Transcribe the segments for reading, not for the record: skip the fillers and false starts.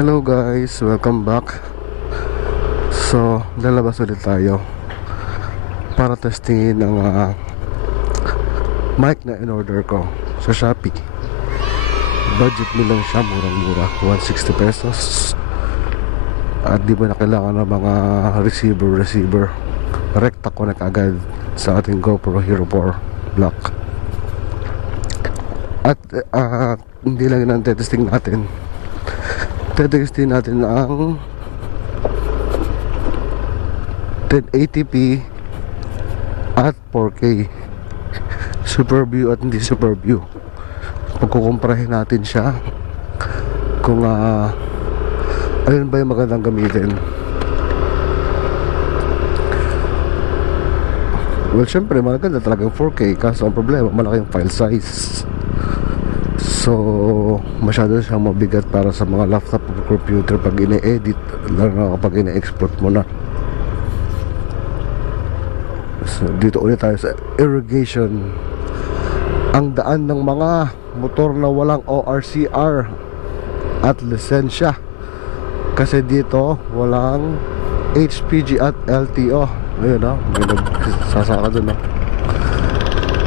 Hello guys, welcome back. So, lalabas ulit tayo para testingin ang mic na in-order ko sa Shopee. Budget mo lang siya, murang-mura, 160 pesos. At di ba na kailangan ng mga receiver. Rekta connect agad sa ating GoPro Hero 4 Black. At hindi lang yun ang testing natin. Testing natin ang 1080p at 4K Super View at hindi Super View. Pagkukumprahin natin siya kung alin ba yung magandang gamitin. Well, syempre maganda talagang 4K, kaso ang problema malaki yung file size. So, masyado siyang mabigat para sa mga laptop o computer pag ine-edit, lalo na kapag ine-export mo na. So, dito ulit tayo sa irrigation. Ang daan ng mga motor na walang ORCR at lisensya. Kasi dito, walang HPG at LTO. Ayun may nagsasaka dun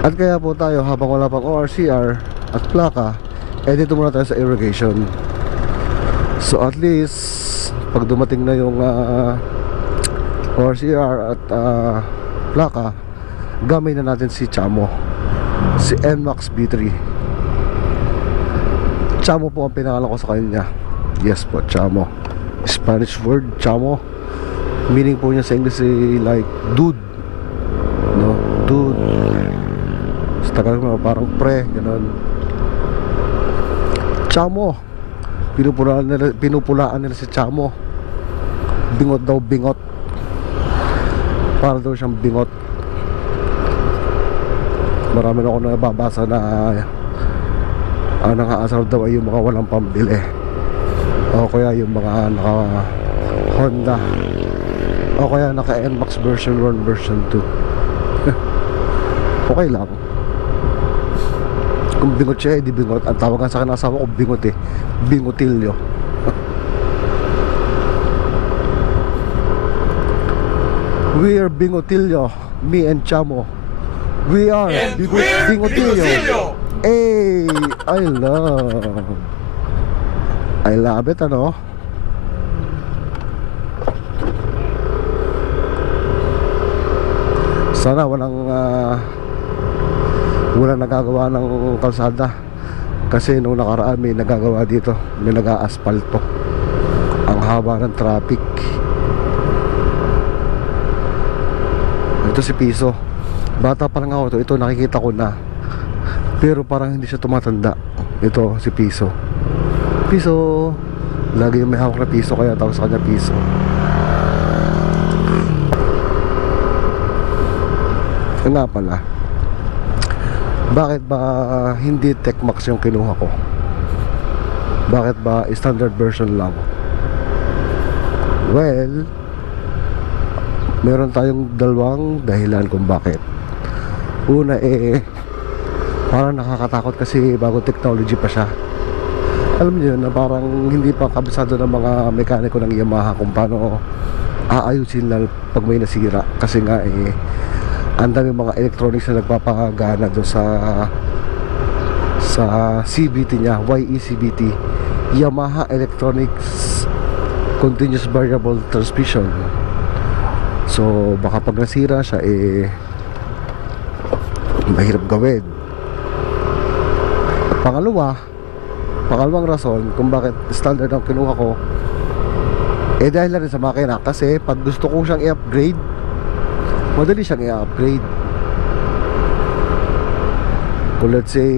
At kaya po tayo, habang wala pang ORCR at plaka, dito muna tayo sa irrigation. So at least pag dumating na yung ORCR at plaka, gamay na natin si Chamo, si NMAX B3. Chamo po ang pinangalan ko sa kanya. Yes po, Chamo, Spanish word Chamo. Meaning po niya sa English like dude, no? Dude sa Tagalog parang pre, gano'n. Chamo, pinupulaan nila si Chamo. Bingot daw, bingot. Para daw siyang bingot. Marami na ako nababasa na ang nakaasar daw ay yung mga walang pambili, o kaya yung mga naka Honda, o kaya naka NMAX version 1, version 2. Okay lang kung bingot siya, di bingot. Ang tawagan sa akin ng asawa ko, bingot bingotilyo. We are bingotilyo, me and Chamo. We are bingotilyo. Hey, I love it, ano? Sana walang nagagawa ng kalsada, kasi nung nakaraan may nagagawa dito, may nag-aasfalto. Ang haba ng traffic. Ito si Piso, bata pa lang ako ito nakikita ko na, pero parang hindi siya tumatanda. Ito si Piso. Lagi yung may hawak na piso, kaya tawag sa kanya Piso. Nga pala, bakit ba hindi TechMax yung kinuha ko? Bakit ba standard version lang? Well, meron tayong dalawang dahilan kung bakit. Una parang nakakatakot kasi bagong technology pa siya. Alam niyo na parang hindi pa kabisado ng mga mekaniko ng Yamaha kung paano aayusin lang pag may nasira. Kasi nga ang dami mga electronics na nagpapagana doon sa CVT niya, YECVT, Yamaha Electronics Continuous Variable Transmission. So baka pag nasira siya mahirap gawin. At pangalawang rason kung bakit standard ang kinuha ko, dahil na rin sa makina. Kasi pag gusto ko siyang i-upgrade, madali siyang i-upgrade. Kung let's say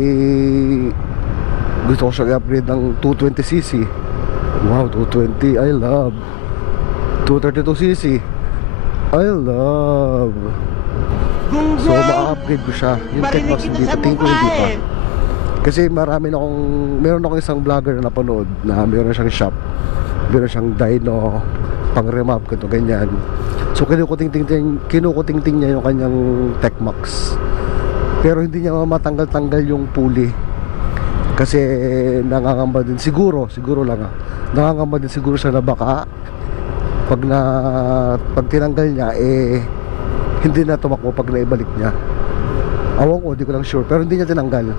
gusto ko siyang i-upgrade ng 220cc, wow, 220, I love. 232cc, I love. So ma-upgrade ko siya. Yung TechMax hindi pa, tingin ko hindi pa. Kasi meron akong isang vlogger na napanood na meron siyang shop, meron siyang dyno, pang remap, ganyan. So kinukuting-ting niya yung kanyang TechMax, pero hindi niya matanggal-tanggal yung pulley. Kasi nangangamba din siguro lang nangangamba din siguro siya na baka pag tinanggal niya hindi na tumakbo pag naibalik niya. Awang ko, di ko lang sure, pero hindi niya tinanggal.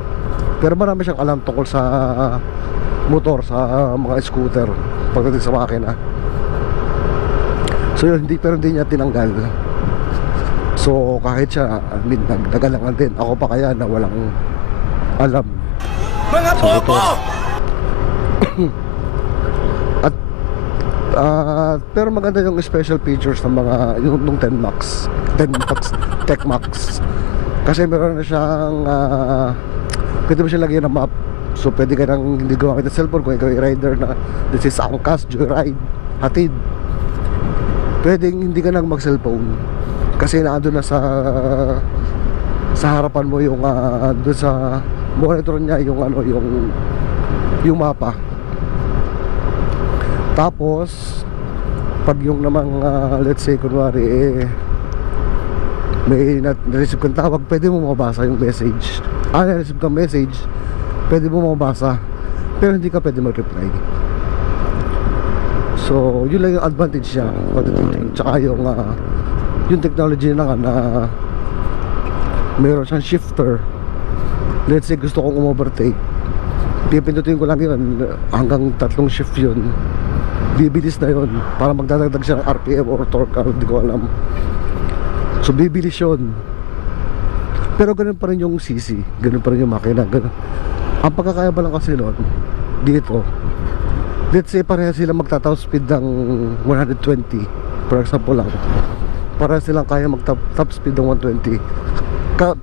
Pero marami siyang alam tungkol sa motor, sa mga scooter pagdating sa makina. So yun, pero hindi niya tinanggal. So kahit siya, nagalangan din. Ako pa kaya na walang alam Mga bobo! Pero maganda yung special features ng mga yung 10 Max Tech Max. Kasi meron na siyang pwede mo siya lagyan ng map. So pwede ka nang hindi gumamit ng cellphone kung ikaw ay rider na this is angkas, joyride, hatid. Pwedeng hindi ka nang mag cellphone kasi naandun na sa harapan mo yung doon sa monitor niya yung yung mapa. Tapos pag yung namang let's say kunwari may na-receive kang tawag, pwede mo mabasa yung message. Na-receive kang message, pwede mo mabasa, pero hindi ka pwede mag-reply. So yun lang yung advantage niya. Tsaka yung technology na nga na meron siyang shifter. Let's say gusto kong umovertake, pipindutin ko lang yun hanggang 3 shift yun, bibilis na yun para magdadagdag siya ng RPM or torque, hindi ko alam. So bibilis yun, pero ganun pa rin yung CC, ganun pa rin yung makina, ganun. Ang pagkakaiba lang kasi nun dito, let's say pareha sila magta-top speed ng 120 for example lang, pareha silang kaya mag-top speed ng 120.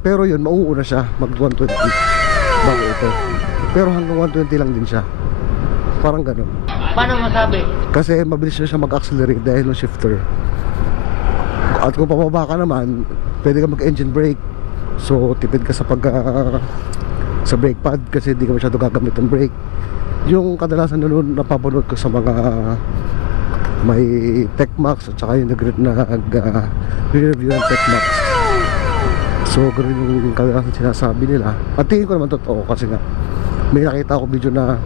Pero yun, mauuna siya mag 120 bago ito, pero hanggang 120 lang din siya, parang ganun. Paano masabi? Kasi mabilis na siya mag-accelerate dahil ng shifter. At kung pababa ka naman, pwede ka mag-engine brake. So tipid ka sa sa brake pad kasi hindi ka masyado gagamit ng brake. Yung kadalasan na napapanood ko sa mga may Tech Max at saka yung nag-review ng Tech Max. So ganun yung kadalasan sinasabi nila. At tingin ko naman totoo kasi nga may nakita ako video na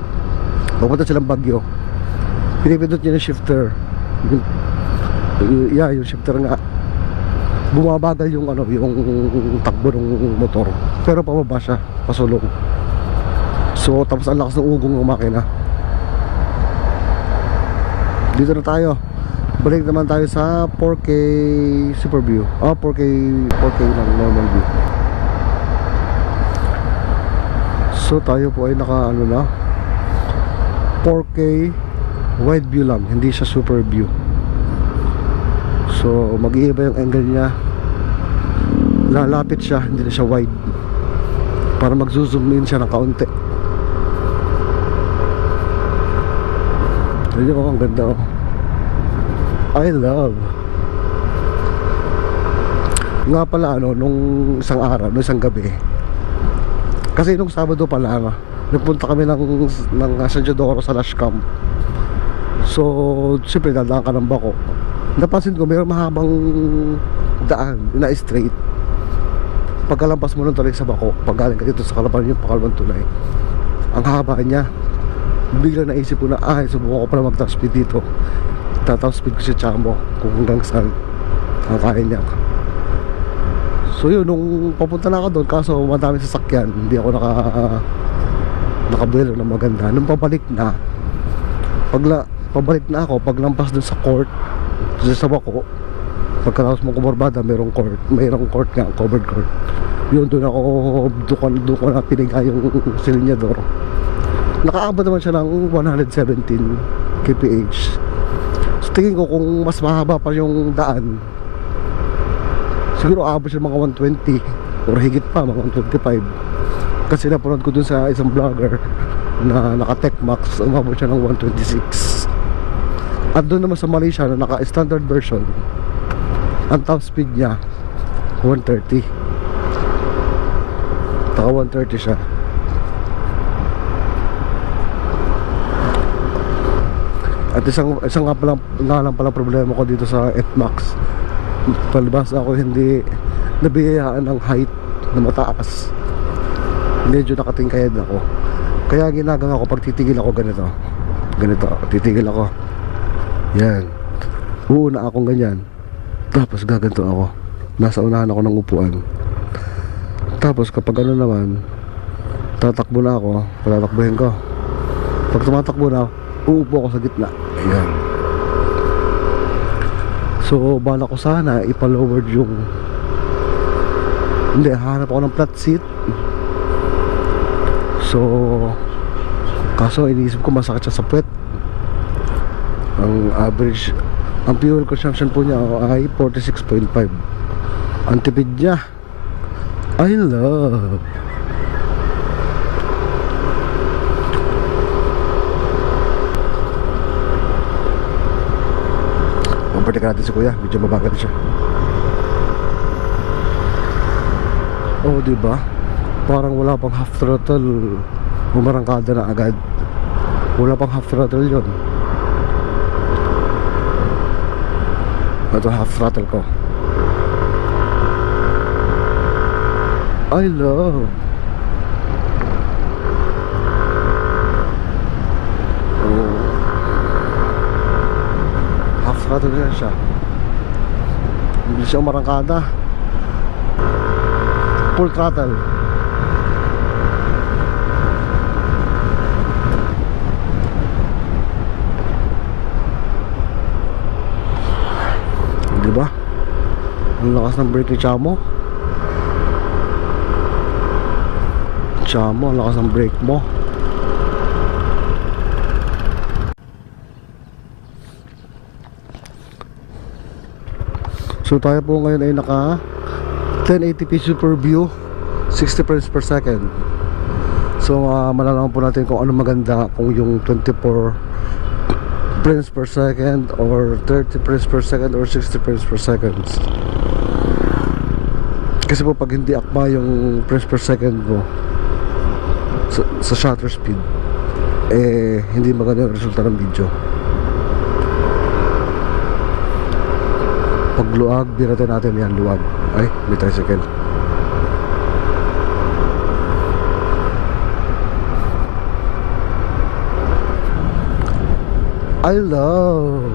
pupunta silang Baguio, pinipindot niya yung shifter, yung shifter nga, bumabagal yung yung takbo ng motor, pero pababa siya, pasulong. So tapos ang lakas ng ugong ng makina. Dito na tayo, balik naman tayo sa 4K Super View. 4K lang, normal view. So tayo po ay naka na 4K wide view lang, hindi siya super view. So mag-iiba yung angle niya, lalapit siya, hindi na siya wide, para mag-zoom in siya ng kaunti. Ayun ko, ang ganda oh. I love. Nga pala nung isang araw, nung isang gabi, kasi nung Sabado pala nagpunta kami ng San Teodoro sa Lash Camp. So siyempre dadaan ka ng Bako, napansin ko mayroong mahabang daan na straight. Pagkalampas mo ng tulay sa Bako, pag galing ka dito sa Kalapan, yung pakalabang tulay, ang haba niya. Bigla naisip ko na subukan ko pala mag-top speed dito. Top speed ko si Chamo kung hanggang saan ang kaya niya. So yun, nung papunta na ako doon, kaso madami sasakyan, hindi ako nakabuelo na maganda. Nung pabalik na ako, paglampas dun sa court, dun sa Bako, pagkatapos mong kumorbada, mayroong court nga, covered court. Yun, doon ko na piniga yung silinyador. Nakaabot naman siya ng 117 kph. So tingin ko kung mas mahaba pa yung daan, siguro aabot siya mga 120 or higit pa, mga 125. Kasi napanood ko dun sa isang vlogger na naka Tech Max, umabot siya ng 126. At doon naman sa Malaysia na naka standard version, ang top speed niya 130. Taka 130 siya. At isang nga lang pala problema ko dito sa F-Max, palibas ako hindi nabiyayaan ng height na mataas, medyo nakatingkayad ako. Kaya ginagawa ko pag titigil ako ganito. Ganito, titigil ako. Yan. Uuna akong ganyan. Tapos gaganto ako. Nasa unahan ako ng upuan. Tapos kapag ano naman, tatakbo na ako, tatakbuhin ko. Pag tumatakbo na, uupo ako sa gitna. Ayan. So, bala ko sana ipalower yung... Hindi, hanap ako ng flat seat. So, kaso iniisip ko masakit siya sa puwet. Ang average, ang fuel consumption po niya ay 46.5. Ang tipid niya, I love. Pampertika natin si kuya, medyo mabagal siya. Oh, diba? Parang wala pang half throttle, umarangkada na agad. Wala pang half throttle yun. Ito half throttle ko. I love. Oh. Half throttle yan siya. Hindi siya umarangkada. Full throttle. Diba? Ang lakas ng brake ni Chamo. Chamo, ang lakas ng brake mo. So tayo po ngayon ay naka 1080p Super View, 60 frames per second. So malalaman po natin kung ano maganda, kung yung 24 frames per second or 30 frames per second or 60 frames per second. Kasi po pag hindi akma yung frames per second mo sa shutter speed, eh hindi maganda yung resulta ng video. Pag luwag, biratin natin yan, luwag. Ay, may tricycle. I love.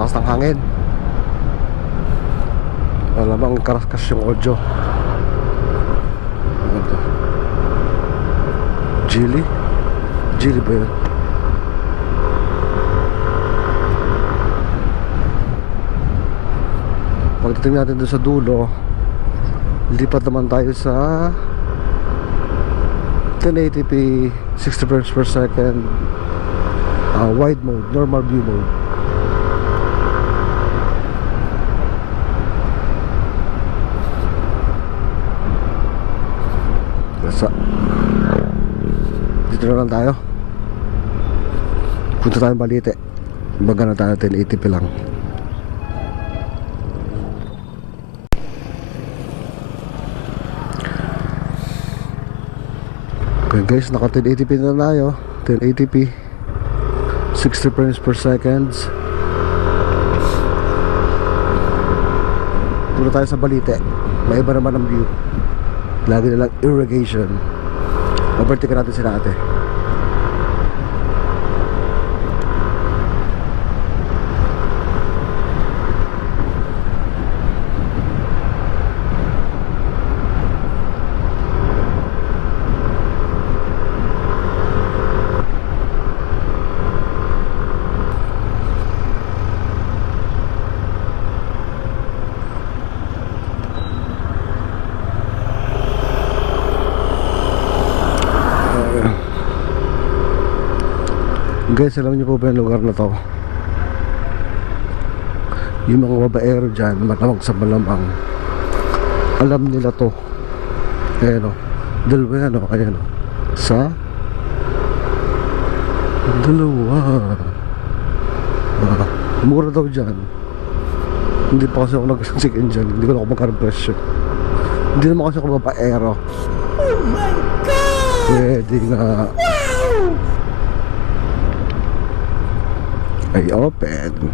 Lakas ng hangin. Alamang karaskas yung audio. Ano to? Geely? Geely ba yun? Pagdating natin doon sa dulo, lipat naman tayo sa 1080p 60 frames per second, wide mode, normal view mode. Dito na lang tayo. Punta tayong Balite. Baga na tayo 1080p lang. Okay guys, naka 1080p na tayo. 1080p 60 frames per second. Punta tayo sa Balite. May iba naman ang view. Lagi nilang irrigation. Overtake natin sila ate. Guys, alam niyo po ba yung lugar na to? Yung mga babaero dyan, malamang sa malamang, alam nila to. Ayan o, dalawa yan o, ayan o. Sa dalawa. Mura daw dyan. Hindi pa kasi ako nag-check-in dyan. Hindi ko na ako magkaroon presyo. Hindi naman kasi ako babaero. Oh my God! Pwede nga. Ay open.